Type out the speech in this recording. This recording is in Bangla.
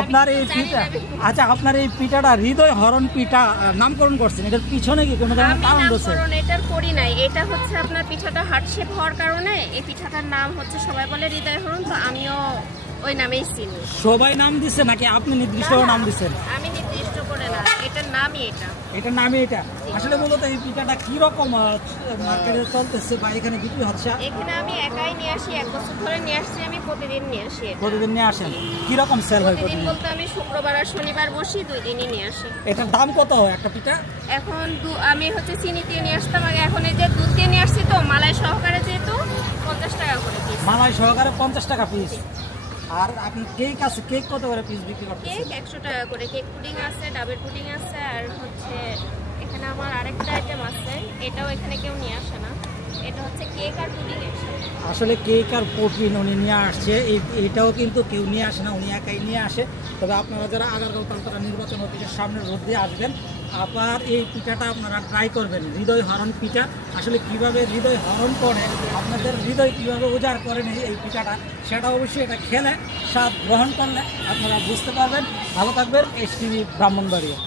আপনার এই পিঠা, আচ্ছা আপনার এই পিঠাটা হৃদয় হরণ পিঠা নামকরণ করছেন, এটার পিছনে কি কোনো ধরনের কারণ রয়েছে? এটার করি নাই, এটা হচ্ছে আপনার পিঠাটা হার্ট শেপ হওয়ার কারণে এই পিঠাটার নাম হচ্ছে সবাই বলে হৃদয় হরণ, তো আমিও ওই নামেই চিনি। সবাই নাম দিচ্ছে নাকি আপনি নির্দিষ্ট নাম দিচ্ছেন? আমি নির্দিষ্ট করে না, এটার নামই এটা। এটার নামই এটা। আসলে মূলত এই পিঠাটা কি রকম মার্কেটে চলতেছে বা এখানে বিক্রি হচ্ছে? এখানে আমি একাই নিয়ে আসি, 1 বছর ধরে নিয়ে আসছি, আমি প্রতিদিন নিয়ে আসি। প্রতিদিন নিয়ে আসেন? কি রকম সেল হয় প্রতিদিন বলতে আমি শুক্রবার আর শনিবার বসি, 2 দিনই নিয়ে আসি। এটার দাম কত হয় একটা পিঠা? এখন আমি হচ্ছে চিনি দিয়ে নিয়ে আসতাম আগে, এখন এই যে দুধ দিয়ে নিয়ে আসছি, তো মালাই সহকারে যেহেতু 50 টাকা করে পিস। মালাই সহকারে 50 টাকা পিস। আর আপনি কেক আছে, কেক কত করে পিস বিক্রি করতেছেন? কেক 100 টাকা করে। কেক পুডিং আছে, ডাবের পুডিং আছে, আর হচ্ছে এখানে আমার আরেকটা আইটেম আছে, এটাও এখানে কেউ নিয়ে আসে না, এটা হচ্ছে কেক আর পুডিং একসাথে। আসলে কেক আর পুডিং উনি নিয়ে আসছে, এইটাও কিন্তু কেউ নিয়ে আসে না, উনি একাই নিয়ে আসে। তবে আপনারা যারা আগারগাঁও তালতলা নির্বাচন অফিসের সামনে রোড দিয়ে আসবেন, আবার এই পিঠাটা আপনারা ট্রাই করবেন, হৃদয় হরণ পিঠা। আসলে কিভাবে হৃদয় হরণ করে, আপনাদের হৃদয় কীভাবে উজাড় করেন এই পিঠাটা, সেটা অবশ্যই এটা খেলে স্বাদ গ্রহণ করলে আপনারা বুঝতে পারবেন। ভালো থাকবেন। STV ব্রাহ্মণবাড়িয়া।